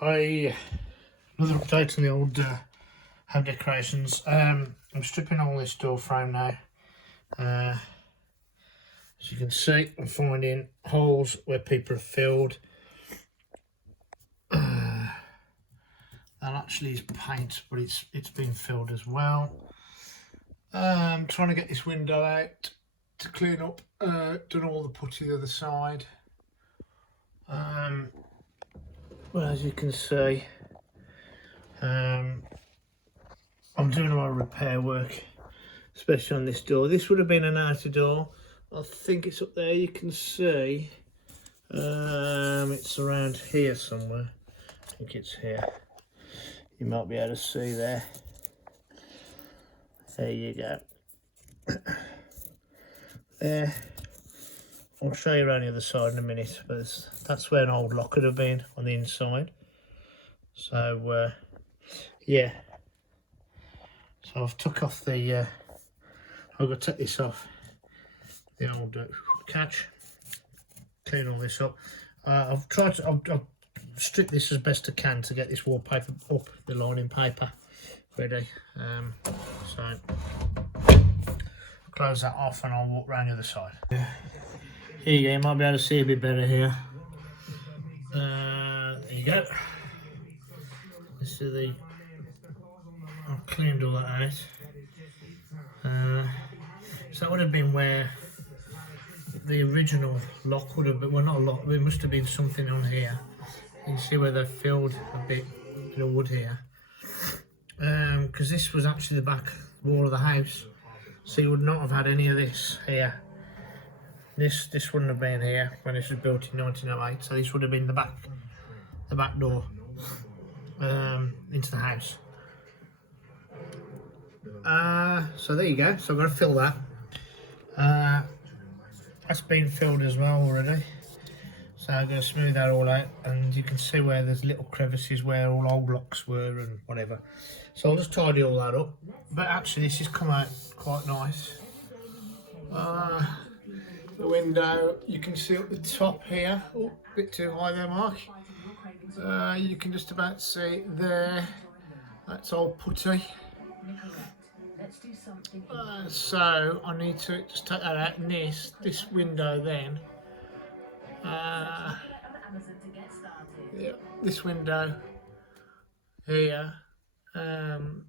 Hi, another update on the old home decorations. I'm stripping all this door frame now. As you can see, I'm finding holes where people have filled. That actually is paint, but it's been filled as well. I'm trying to get this window out to clean up. Done all the putty the other side. Well, as you can see, I'm doing a lot of repair work, especially on this door. This would have been an outer door. I think it's up there, you can see. It's around here somewhere. I think it's here. You might be able to see there. There you go. There. I'll show you around the other side in a minute, but that's where an old lock could have been on the inside. So, yeah. So I've took off the, I've got to take this off, the old catch, clean all this up. I've tried to, I've stripped this as best I can to get this wallpaper up, the lining paper ready. So I'll close that off and I'll walk round the other side. Here you go, you might be able to see a bit better here. There you go. This is the, I've cleaned all that out. So that would have been where the original lock would have been. Well, not a lock, there must have been something on here. You can see where they've filled a bit of wood here. Because this was actually the back wall of the house. So you would not have had any of this here. This wouldn't have been here when this was built in 1908. So this would have been the back door into the house. So there you go. So I'm going to fill that. That's been filled as well already. So I'm going to smooth that all out, and you can see where there's little crevices where all old blocks were and whatever. So I'll just tidy all that up. But actually this has come out quite nice. The window, you can see up the top here. Oh, a bit too high there, Mark. You can just about see there. That's all putty. So I need to just take that out, and this window then. Yeah, this window here. You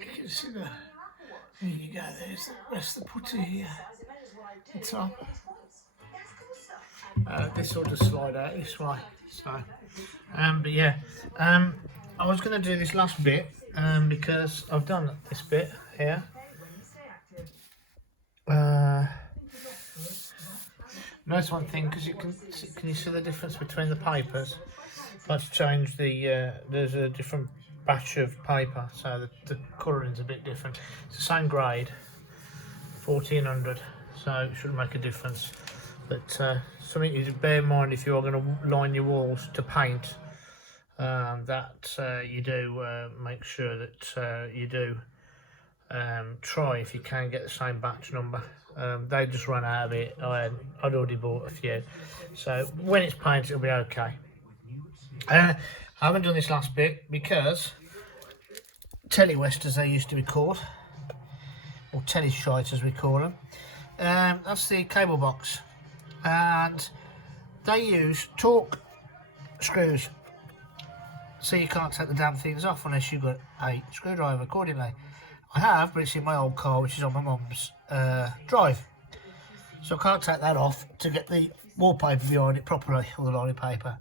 can see that. There you go, there's the rest of the putty here, the top. This will just slide out this way. So, but yeah, I was going to do this last bit because I've done this bit here. Notice one thing, because can you see the difference between the papers? Let's change the. There's a different batch of paper, so the colouring's a bit different. It's the same grade, 1400, so it shouldn't make a difference. But something you bear in mind if you are going to line your walls to paint, that you do make sure that you do try if you can get the same batch number. They just ran out of it. I'd already bought a few, so when it's painted it'll be okay. I haven't done this last bit because telly-west, as they used to be called, or telly-shite as we call them, that's the cable box, and they use torque screws, so you can't take the damn things off unless you've got a screwdriver accordingly. I have, but it's in my old car, which is on my mum's drive, so I can't take that off to get the wallpaper behind it properly, or the lining paper.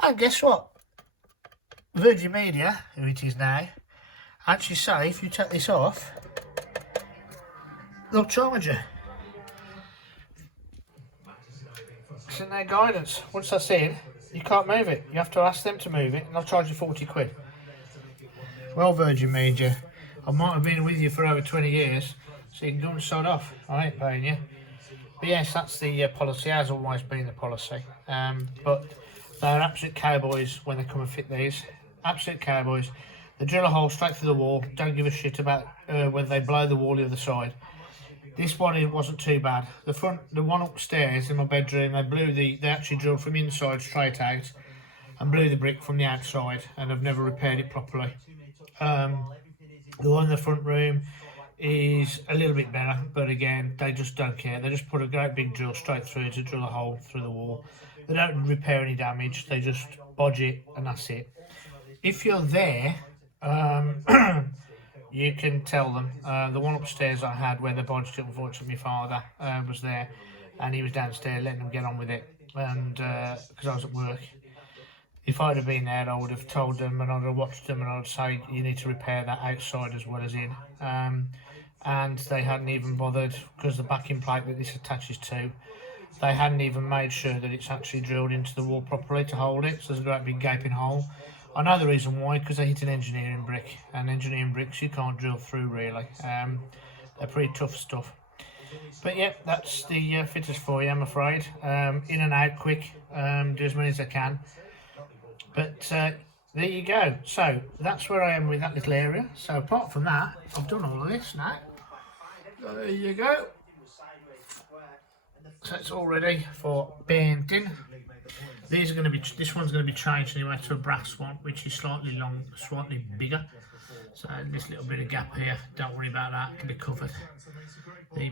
And guess what? Virgin Media, who it is now, actually say if you take this off, they'll charge you. It's in their guidance. Once that's in, you can't move it. You have to ask them to move it, and they'll charge you 40 quid. Well, Virgin Media, I might have been with you for over 20 years, so you can go and sod off. I ain't paying you. But yes, that's the policy, has always been the policy. But they're absolute cowboys when they come and fit these. Absolute cowboys. They drill a hole straight through the wall. Don't give a shit about whether they blow the wall the other side. This one, it wasn't too bad. The one upstairs in my bedroom, they actually drilled from inside straight out. and blew the brick from the outside, and have never repaired it properly. The one in the front room is a little bit better, but again, they just don't care. They just put a great big drill straight through to drill a hole through the wall. They don't repair any damage, they just bodge it, and that's it. If you're there, you can tell them. The one upstairs I had where they bodged it, unfortunately my father was there, and he was downstairs letting them get on with it, and because I was at work. If I'd have been there, I would have told them, and I'd have watched them, and I'd say, you need to repair that outside as well as in. And they hadn't even bothered, because the backing plate that this attaches to, they hadn't even made sure that it's actually drilled into the wall properly to hold it, so there's a great big gaping hole. I know the reason why, because they hit an engineering brick, and engineering bricks you can't drill through really. They're pretty tough stuff. But yeah, that's the fitters for you, I'm afraid. In and out quick, do as many as I can. But there you go. So that's where I am with that little area. So apart from that, I've done all of this now. So there you go. So it's all ready for painting. These are going to be. This one's going to be changed anyway to a brass one, which is slightly long, slightly bigger. So this little bit of gap here, don't worry about that. It can be covered. The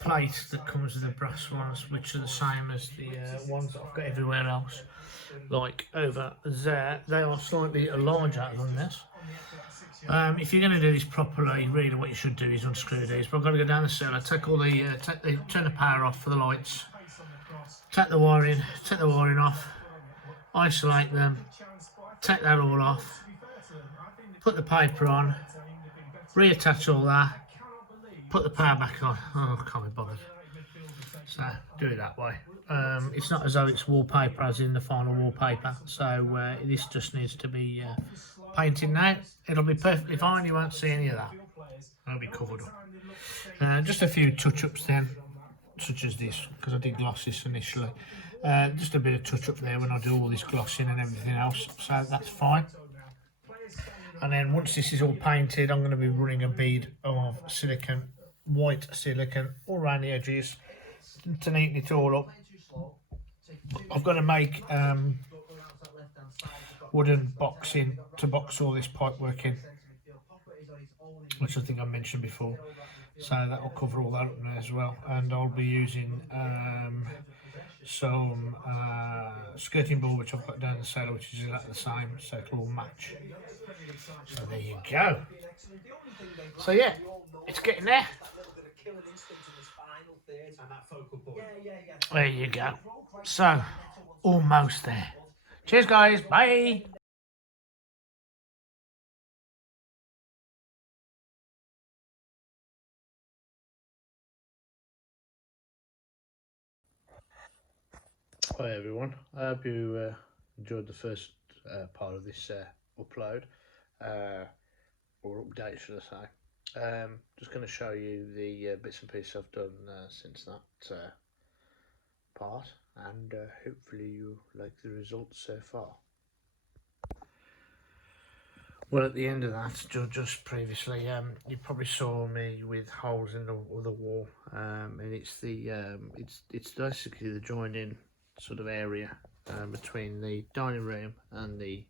plate that comes with the brass ones, which are the same as the ones that I've got everywhere else, like over there, they are slightly larger than this. If you're going to do this properly, really what you should do is unscrew these. But I've got to go down the cellar, take all the, turn the power off for the lights, take the wiring off, isolate them, take that all off, put the paper on, reattach all that, put the power back on. Oh, I can't be bothered. So do it that way. It's not as though it's wallpaper as in the final wallpaper, so this just needs to be painted now. It'll be perfectly fine, you won't see any of that. It'll be covered up. Just a few touch-ups then, such as this, because I did gloss this initially. Just a bit of touch-up there when I do all this glossing and everything else, so that's fine. And then once this is all painted, I'm going to be running a bead of silicone, white silicone, all around the edges to neaten it all up. I've got to make wooden boxing to box all this pipe work in, which I think I mentioned before, so that will cover all that up there as well. And I'll be using some skirting board, which I've got down the cellar, which is exactly the same, so it'll all match. So there you go. So yeah, it's getting there. There you go. So, almost there. Cheers guys, bye. Hi everyone, I hope you enjoyed the first part of this upload, or update should I say. Just going to show you the bits and pieces I've done since that part, and hopefully you like the results so far. Well, at the end of that, just previously, you probably saw me with holes in the wall, and it's the it's basically the joined in sort of area between the dining room and the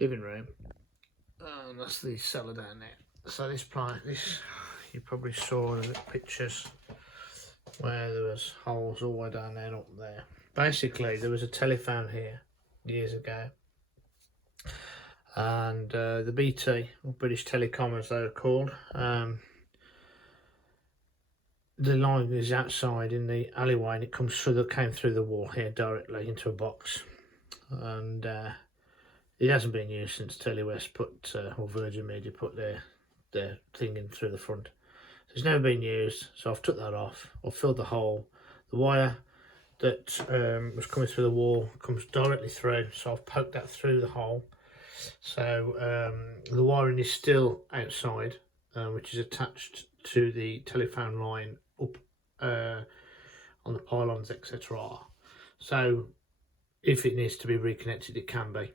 living room, and that's the cellar down there. So this you probably saw in the pictures where there was holes all the way down there and up there. Basically, there was a telephone here years ago, and the BT, or British Telecom as they were called, the line is outside in the alleyway, and it comes through came through the wall here directly into a box, and it hasn't been used since Telewest put or Virgin Media put their thing in through the front. So it's never been used, so I've took that off. I've filled the hole. The wire that was coming through the wall comes directly through, so I've poked that through the hole. So the wiring is still outside, which is attached to the telephone line up on the pylons, etc. So if it needs to be reconnected, it can be.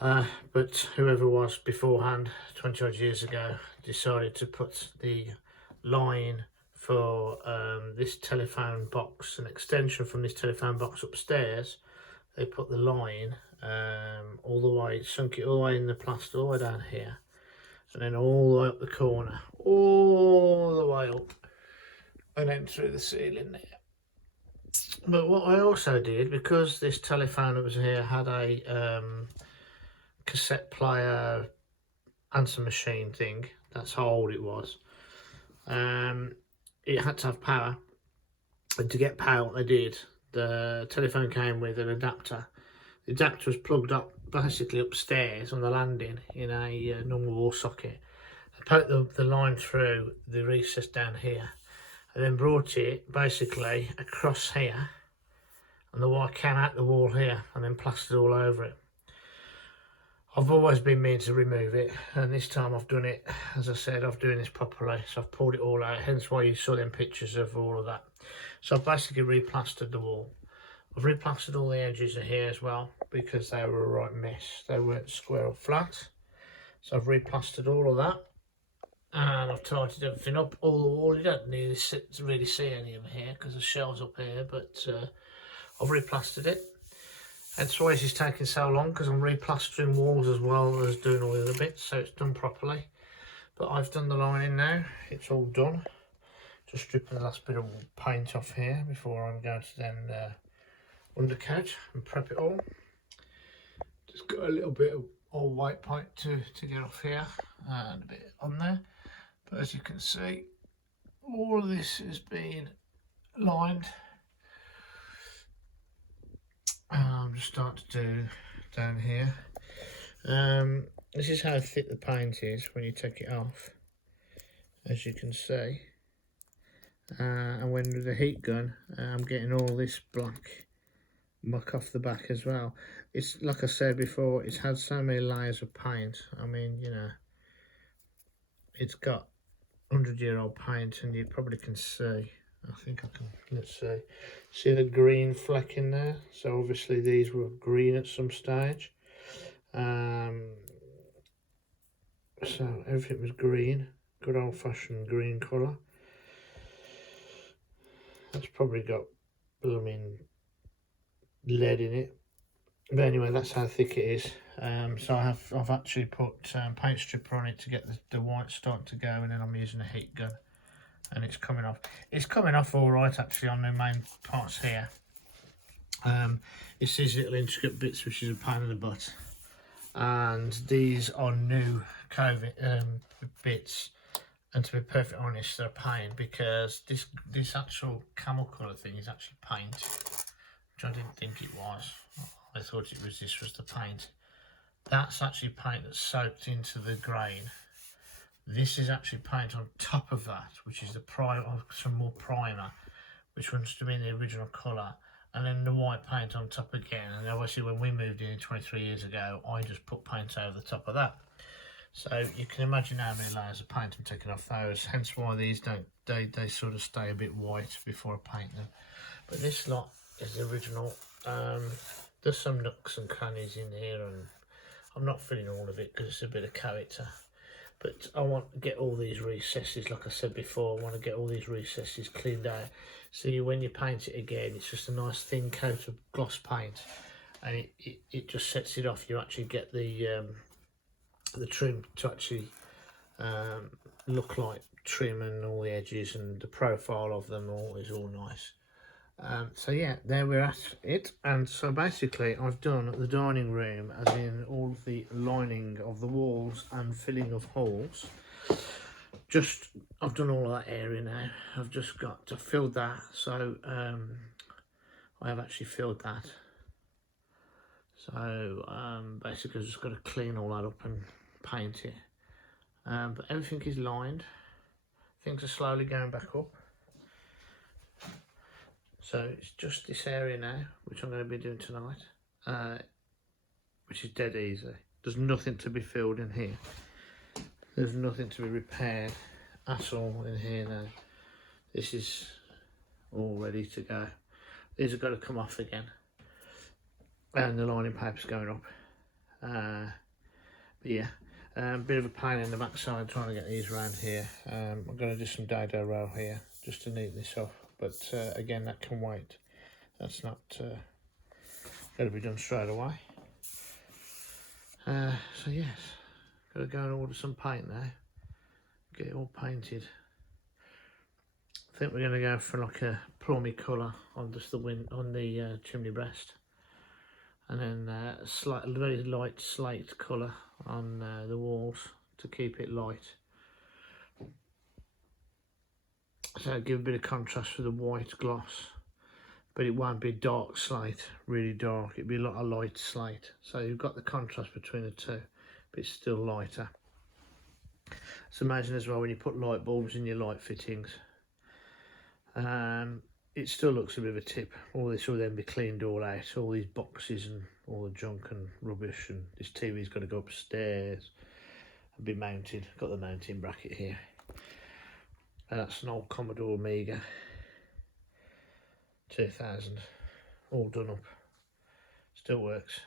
But whoever was beforehand, 20 odd years ago, decided to put the line for this telephone box, an extension from this telephone box upstairs. they put the line all the way, sunk it all the way in the plaster, all the way down here, and then all the way up the corner, all the way up, and then through the ceiling there. But what I also did, because this telephone that was here had a cassette player answer machine thing, that's how old it was, it had to have power, and to get power, what they did, the telephone came with an adapter. The adapter was plugged up basically upstairs on the landing in a normal wall socket. I poked the line through the recess down here, and then brought it basically across here, and the wire came out the wall here, and then plastered all over it. I've always been meaning to remove it, and this time I've done it. As I said, I'm doing this properly, so I've pulled it all out, hence why you saw them pictures of all of that. So I've basically replastered the wall. I've replastered all the edges of here as well, because they were a right mess. They weren't square or flat. So I've replastered all of that, and I've tidied everything up. All the wall, you don't really see any of them here because the shelves up here, but I've replastered it. Hence why this is taking so long, because I'm replastering walls as well as doing all the other bits, so it's done properly. But I've done the lining now, it's all done. Just stripping the last bit of paint off here before I'm going to then undercoat and prep it all. Just got a little bit of old white paint to get off here and a bit on there. But as you can see, all of this has been lined. I'm just starting to do down here. This is how thick the paint is when you take it off, as you can see. And when with the heat gun, I'm getting all this black muck off the back as well. It's like I said before, it's had so many layers of paint. I mean, you know, it's got 100-year-old paint, and you probably can see. I think I can, let's see the green fleck in there. So obviously these were green at some stage. So everything was green, good old-fashioned green colour. That's probably got blooming lead in it. But anyway, that's how thick it is. So I've actually put paint stripper on it to get the white starting to go, and then I'm using a heat gun. And it's coming off. It's coming off all right actually on the main parts here. It's these little intricate bits which is a pain in the butt, and these are new COVID bits. And to be perfectly honest, they're a pain, because this actual camel colour thing is actually paint, which I didn't think it was. I thought this was the paint. That's actually paint that's soaked into the grain. This is actually paint on top of that, which is the primer, some more primer, which wants to be in the original colour, and then the white paint on top again. And obviously when we moved in 23 years ago, I just put paint over the top of that. So you can imagine how many layers of paint I'm taking off those, hence why these don't, they sort of stay a bit white before I paint them. But this lot is the original. There's some nooks and crannies in here, and I'm not filling all of it because it's a bit of character. But I want to get all these recesses, like I said before, I want to get all these recesses cleaned out. So when you paint it again, it's just a nice thin coat of gloss paint, and it just sets it off. You actually get the trim to actually look like trim, and all the edges and the profile of them all is all nice. So yeah, there we're at it. And so basically I've done the dining room, as in all the lining of the walls and filling of holes. I've done all of that area now. I've just got to fill that. So I have actually filled that. So basically I've just got to clean all that up and paint it. But everything is lined. Things are slowly going back up. So it's just this area now, which I'm going to be doing tonight, which is dead easy. There's nothing to be filled in here. There's nothing to be repaired at all in here now. This is all ready to go. These have got to come off again, and the lining paper's going up. But yeah, bit of a pain in the backside trying to get these around here. I'm going to do some dado roll here just to neaten this off. But again, that can wait. That's not got to be done straight away. So yes, got to go and order some paint now. Get it all painted. I think we're going to go for like a plummy colour on just the chimney breast, and then a very light slate colour on the walls to keep it light. So give a bit of contrast with the white gloss, but it won't be dark slate, really dark. It'll be a lot of light slate. So you've got the contrast between the two, but it's still lighter. So imagine as well when you put light bulbs in your light fittings, it still looks a bit of a tip. All this will then be cleaned all out, all these boxes and all the junk and rubbish, and this TV's got to go upstairs and be mounted. Got the mounting bracket here, and that's an old Commodore Amiga 2000, all done up, still works.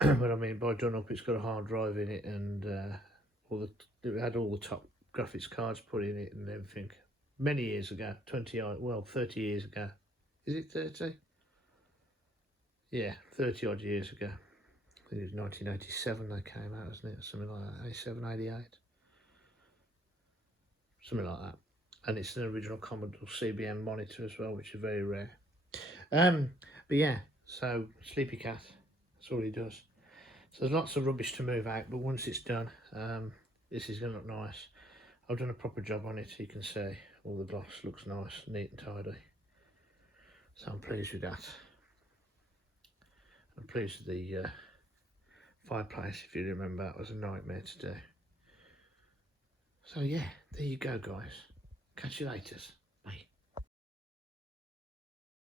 But I mean by done up, it's got a hard drive in it, and it had all the top graphics cards put in it and everything. Many years ago, 30 years ago. Is it 30? Yeah, 30 odd years ago. I think it was 1987 they came out, wasn't it? Something like that, 87, 88. Something like that. And it's an original Commodore CBM monitor as well, which is very rare. But yeah, so Sleepy Cat, that's all he does. So there's lots of rubbish to move out, but once it's done, this is going to look nice. I've done a proper job on it, you can see. All the gloss looks nice, neat and tidy. So I'm pleased with that. I'm pleased with the fireplace, if you remember, that was a nightmare to do. So yeah, there you go guys. Catch you later. Bye.